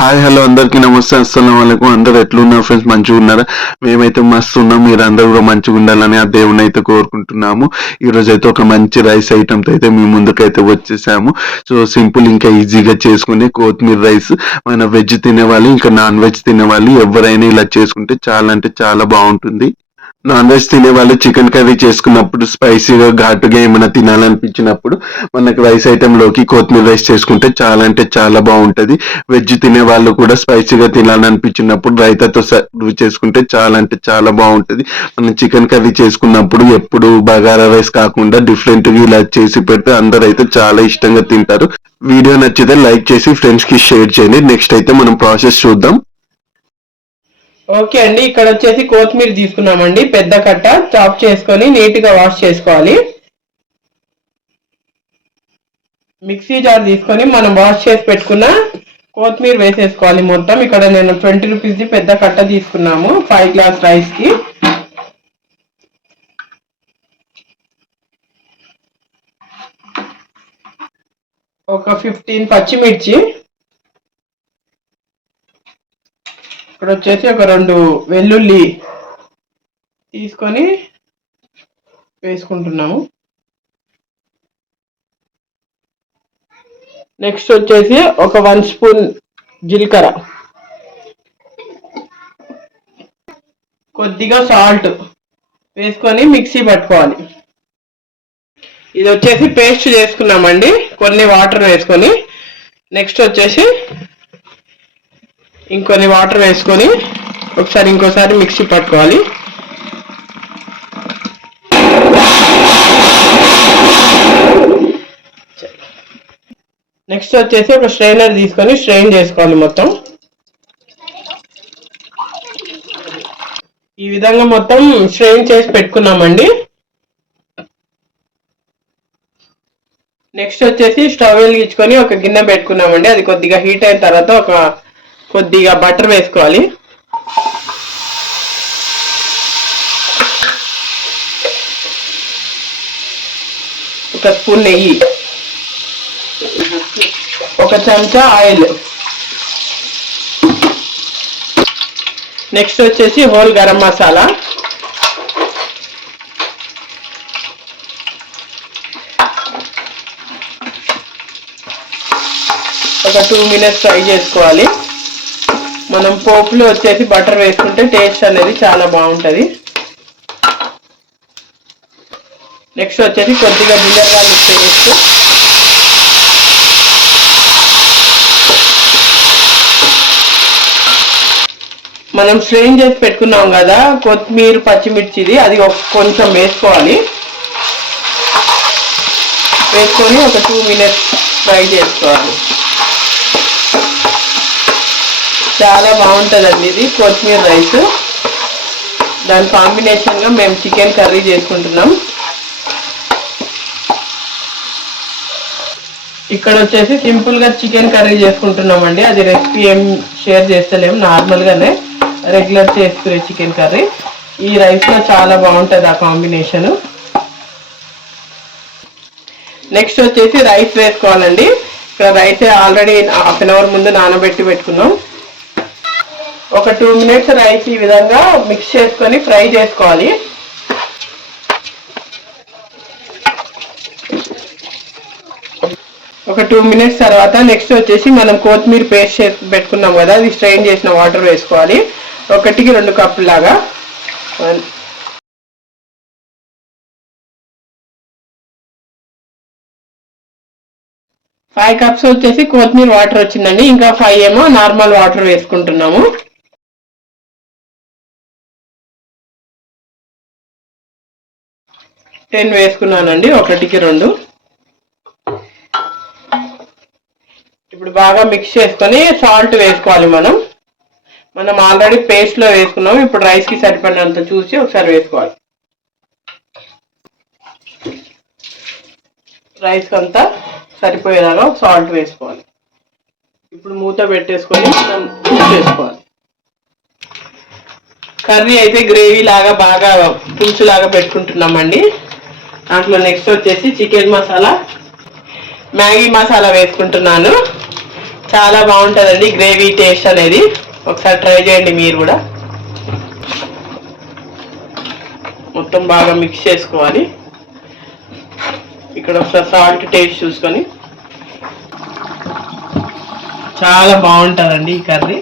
Hi hello అందరికీ నమస్తే. అస్సలం వాళ్ళకు అందరు ఎట్లున్నారు ఫ్రెండ్స్ మంచిగా ఉన్నారా? మేమైతే మస్తు ఉన్నాం. మీరు అందరూ కూడా మంచిగా ఉండాలని ఆ దేవుని అయితే కోరుకుంటున్నాము. ఈ రోజు అయితే ఒక మంచి రైస్ ఐటమ్ అయితే మీ ముందుకైతే వచ్చేసాము. సో సింపుల్ ఇంకా ఈజీగా చేసుకునే కొత్తిమీర రైస్. మన వెజ్ తినేవాళ్ళు ఇంకా నాన్ వెజ్ తినేవాళ్ళు ఎవరైనా ఇలా చేసుకుంటే చాలా అంటే చాలా బాగుంటుంది. నాన్ వెజ్ తినే వాళ్ళు చికెన్ కర్రీ చేసుకున్నప్పుడు స్పైసీగా ఘాటుగా ఏమైనా తినాలనిపించినప్పుడు మనకు రైస్ ఐటెంలోకి కొత్తిమీర రైస్ చేసుకుంటే చాలా అంటే చాలా బాగుంటుంది. వెజ్ తినే వాళ్ళు కూడా స్పైసీగా తినాలనిపించినప్పుడు రైతాతో సర్వ్ చేసుకుంటే చాలా అంటే చాలా బాగుంటుంది. మనం చికెన్ కర్రీ చేసుకున్నప్పుడు ఎప్పుడు బగారా రైస్ కాకుండా డిఫరెంట్గా ఇలా చేసి పెడితే అందరూ అయితే చాలా ఇష్టంగా తింటారు. వీడియో నచ్చితే లైక్ చేసి ఫ్రెండ్స్కి షేర్ చేయండి. నెక్స్ట్ అయితే మనం ప్రాసెస్ చూద్దాం. ఓకే అండి ఇక్కడ వచ్చేసి కొత్తిమీర తీసుకున్నామండి. పెద్ద కట్ట చాప్ చేసుకొని నీట్గా వాష్ చేసుకోవాలి. మిక్సీ జార్ తీసుకొని మనం వాష్ చేసి పెట్టుకున్న కొత్తిమీర వేసేసుకోవాలి మొత్తం. ఇక్కడ నేను ట్వంటీ రూపీస్ ది పెద్ద కట్ట తీసుకున్నాము ఫైవ్ గ్లాస్ రైస్కి. ఒక ఫిఫ్టీన్ పచ్చిమిర్చి. ఇక్కడ వచ్చేసి ఒక రెండు వెల్లుల్లి తీసుకొని వేసుకుంటున్నాము. నెక్స్ట్ వచ్చేసి ఒక వన్ స్పూన్ జీలకర్ర. కొద్దిగా సాల్ట్ వేసుకొని మిక్సీ పట్టుకోవాలి. ఇది వచ్చేసి పేస్ట్ చేసుకున్నామండి. కొన్ని వాటర్ వేసుకొని. నెక్స్ట్ వచ్చేసి ఇంకొన్ని వాటర్ వేసుకొని ఒకసారి ఇంకోసారి మిక్సీ పట్టుకోవాలి. నెక్స్ట్ వచ్చేసి ఒక స్ట్రైనర్ తీసుకొని స్ట్రెయిన్ చేసుకోవాలి మొత్తం. ఈ విధంగా మొత్తం స్ట్రెయిన్ చేసి పెట్టుకున్నామండి. నెక్స్ట్ వచ్చేసి స్టవ్ వెలిగించుకొని ఒక గిన్నె పెట్టుకున్నామండి. అది కొద్దిగా హీట్ అయిన తర్వాత ఒక కొద్దిగా బటర్ వేసుకోవాలి. ఒక స్పూన్ నెయ్యి. ఒక చెంచా ఆయిల్. నెక్స్ట్ వచ్చేసి హోల్ గరం మసాలా. ఒక టూ మినిట్స్ ఫ్రై చేసుకోవాలి. మనం పోపులో వచ్చేసి బటర్ వేసుకుంటే టేస్ట్ అనేది చాలా బాగుంటుంది. నెక్స్ట్ వచ్చేసి కొద్దిగా జింజర్ గార్లిక్ పేస్ట్ మనం స్ట్రెయిన్ చేసి పెట్టుకున్నాం కదా కొత్తిమీర పచ్చిమిర్చిది అది ఒక- కొంచెం వేసుకోవాలి. వేసుకొని ఒక టూ మినిట్స్ ఫ్రై చేసుకోవాలి. చాలా బాగుంటుందండి ఇది కొత్తిమీర రైస్. దాని కాంబినేషన్గా మేము చికెన్ కర్రీ చేసుకుంటున్నాం. ఇక్కడ వచ్చేసి సింపుల్గా చికెన్ కర్రీ చేసుకుంటున్నాం అండి అది రెసిపీ ఏం షేర్ చేస్తలేము నార్మల్గానే రెగ్యులర్ చేసుకునే చికెన్ కర్రీ. ఈ రైస్లో చాలా బాగుంటుంది ఆ కాంబినేషన్ నెక్స్ట్ వచ్చేసి రైస్ వేసుకోవాలండి. ఇక్కడ rice already half an hour ముందు నానబెట్టి పెట్టుకున్నాం. ఒక టూ మినిట్స్ రైస్ ఈ విధంగా మిక్స్ చేసుకొని ఫ్రై చేసుకోవాలి. ఒక టూ మినిట్స్ తర్వాత నెక్స్ట్ వచ్చేసి మనం కొత్తిమీర పేస్ట్ చేసి పెట్టుకున్నాం కదా అది స్ట్రెయిన్ చేసిన వాటర్ వేసుకోవాలి. ఒకటికి రెండు కప్పులు లాగా. ఫైవ్ కప్స్ వచ్చేసి కొత్తిమీర వాటర్ వచ్చిందండి. ఇంకా ఫైవ్ ఏమో నార్మల్ వాటర్ వేసుకుంటున్నాము. టెన్ వేసుకున్నానండి ఒకటికి రెండు. ఇప్పుడు బాగా మిక్స్ చేసుకొని సాల్ట్ వేసుకోవాలి మనం. మనం ఆల్రెడీ పేస్ట్లో వేసుకున్నాం ఇప్పుడు రైస్కి సరిపడినంత చూసి ఒకసారి వేసుకోవాలి. రైస్కి అంతా సరిపోయేలాగా సాల్ట్ వేసుకోవాలి. ఇప్పుడు మూత పెట్టేసుకొని మనం కుక్ చేసుకోవాలి. కర్రీ అయితే గ్రేవీ లాగా బాగా పులుసు లాగా పెట్టుకుంటున్నామండి. దాంట్లో నెక్స్ట్ వచ్చేసి చికెన్ మసాలా మ్యాగీ మసాలా వేసుకుంటున్నాను. చాలా బాగుంటుందండి గ్రేవీ టేస్ట్ అనేది. ఒకసారి ట్రై చేయండి మీరు కూడా. మొత్తం బాగా మిక్స్ చేసుకోవాలి. ఇక్కడ ఒకసారి సాల్ట్ టేస్ట్ చూసుకొని. చాలా బాగుంటుందండి ఈ కర్రీ.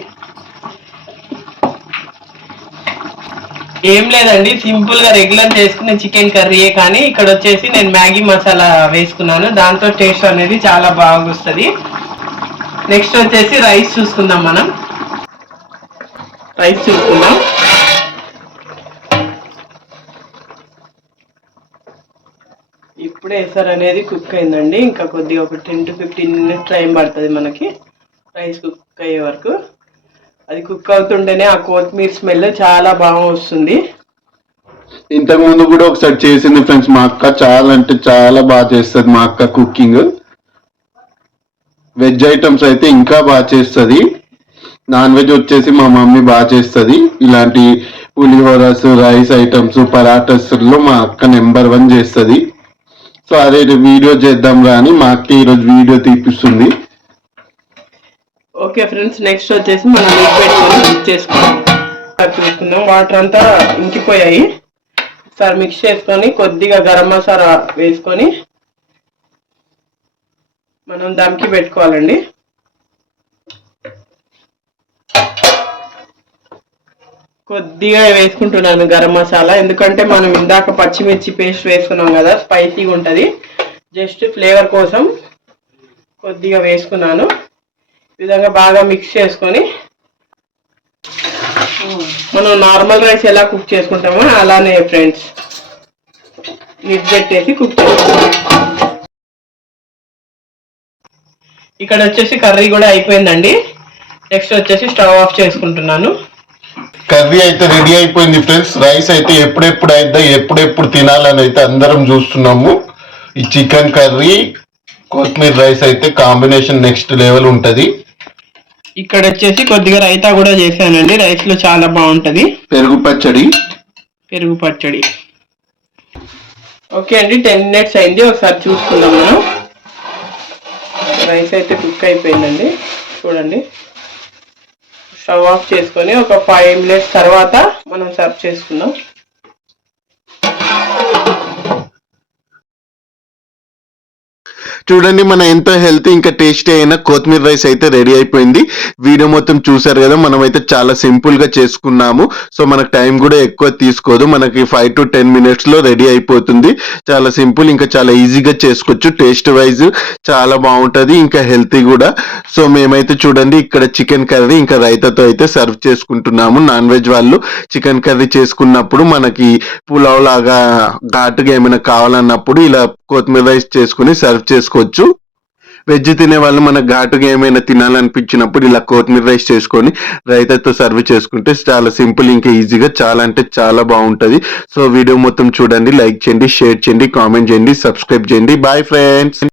ఏం లేదండి సింపుల్గా రెగ్యులర్ చేసుకునే చికెన్ కర్రీయే కానీ ఇక్కడ వచ్చేసి నేను మ్యాగీ మసాలా వేసుకున్నాను. దాంతో టేస్ట్ అనేది చాలా బాగుస్తుంది. నెక్స్ట్ వచ్చేసి రైస్ చూసుకుందాం మనం. రైస్ చూసుకుందాం. ఇప్పుడే ఎసర్ అనేది కుక్ అయిందండి. ఇంకా కొద్దిగా ఒక ten to fifteen minutes time పడుతుంది మనకి. రైస్ కుక్ అయ్యే వరకు. అది కుక్ అవుతుంటేనే ఆ కొత్తిమీర స్మెల్ చాలా బాగా వస్తుంది. ఇంతకు ముందు కూడా ఒకసారి చేసింది ఫ్రెండ్స్ మా అక్క చాలా అంటే చాలా బాగా చేస్తుంది మా అక్క కుకింగ్ వెజ్ ఐటమ్స్ అయితే ఇంకా బాగా చేస్తుంది. నాన్ వెజ్ వచ్చేసి మా మమ్మీ బాగా చేస్తుంది. ఇలాంటి పులిహోరస్ రైస్ ఐటమ్స్ పరాటస్లో మా అక్క నెంబర్ వన్ చేస్తుంది. సో అదే వీడియో చేద్దాం కానీ మా అక్క ఈరోజు వీడియో తీపిస్తుంది. ఓకే ఫ్రెండ్స్ నెక్స్ట్ వచ్చేసి మనం లిడ్ పెట్టుకొని మిక్స్ చేసుకుందాం. చూసుకుందాం. వాటర్ అంతా ఇంకిపోయాయి. ఒకసారి మిక్స్ చేసుకొని కొద్దిగా గరం మసాలా వేసుకొని మనం దమ్కి పెట్టుకోవాలండి. కొద్దిగా వేసుకుంటున్నాను గరం మసాలా. ఎందుకంటే మనం ఇందాక పచ్చిమిర్చి పేస్ట్ వేసుకున్నాం కదా స్పైసీగా ఉంటుంది. జస్ట్ ఫ్లేవర్ కోసం కొద్దిగా వేసుకున్నాను. విధంగా బాగా మిక్స్ చేసుకొని మనం నార్మల్ రైస్ ఎలా కుక్ చేసుకుంటామో అలానే ఫ్రెండ్స్ లిడ్ పెట్టేసి కుక్ చేసుకుంటాం. ఇక్కడ వచ్చేసి కర్రీ కూడా అయిపోయిందండి. నెక్స్ట్ వచ్చేసి స్టవ్ ఆఫ్ చేసుకుంటున్నాను. కర్రీ అయితే రెడీ అయిపోయింది ఫ్రెండ్స్ రైస్ అయితే ఎప్పుడెప్పుడు అయితే ఎప్పుడెప్పుడు తినాలని అయితే అందరం చూస్తున్నాము. ఈ చికెన్ కర్రీ కొత్తిమీర రైస్ అయితే కాంబినేషన్ నెక్స్ట్ లెవెల్ ఉంటుంది. ఇక్కడ వచ్చేసి కొద్దిగా రైతా కూడా చేశానండి. రైస్లో చాలా బాగుంటది. పెరుగు పచ్చడి. పెరుగు పచ్చడి. ఓకే అండి టెన్ మినిట్స్ అయింది. ఒకసారి చూసుకుందాం మనం. రైస్ అయితే కుక్ అయిపోయిందండి. చూడండి. స్టవ్ ఆఫ్ చేసుకొని ఒక ఫైవ్ మినిట్స్ తర్వాత మనం సర్వ్ చేసుకుందాం. చూడండి మన ఎంతో హెల్తీ ఇంకా టేస్టీ అయిన కొత్తిమీర రైస్ అయితే రెడీ అయిపోయింది. వీడియో మొత్తం చూసారు కదా మనం అయితే చాలా సింపుల్గా చేసుకున్నాము. సో మనకు టైం కూడా ఎక్కువ తీసుకోదు. మనకి ఫైవ్ టు టెన్ మినిట్స్లో రెడీ అయిపోతుంది. చాలా సింపుల్ ఇంకా చాలా ఈజీగా చేసుకోవచ్చు. టేస్ట్ వైజ్ చాలా బాగుంటది ఇంకా హెల్తీ కూడా. సో మేమైతే చూడండి ఇక్కడ చికెన్ కర్రీ ఇంకా రైతాతో అయితే సర్వ్ చేసుకుంటున్నాము. నాన్ వెజ్ వాళ్ళు చికెన్ కర్రీ చేసుకున్నప్పుడు మనకి పులావ్ లాగా ఘాటుగా ఏమైనా కావాలన్నప్పుడు ఇలా కొత్తిమీర రైస్ చేసుకుని సర్వ్ చేసుకోవచ్చు వెజ్ తినే వాళ్ళు మనకు ఘాటుగా ఏమైనా తినాలనిపించినప్పుడు ఇలా కొత్తిమీర రైస్ చేసుకొని రైతాతో సర్వ్ చేసుకుంటే చాలా సింపుల్ ఇంకా ఈజీగా చాలా అంటే చాలా బాగుంటది. సో వీడియో మొత్తం చూడండి లైక్ చేయండి షేర్ చేయండి కామెంట్ చేయండి సబ్స్క్రైబ్ చేయండి. Bye friends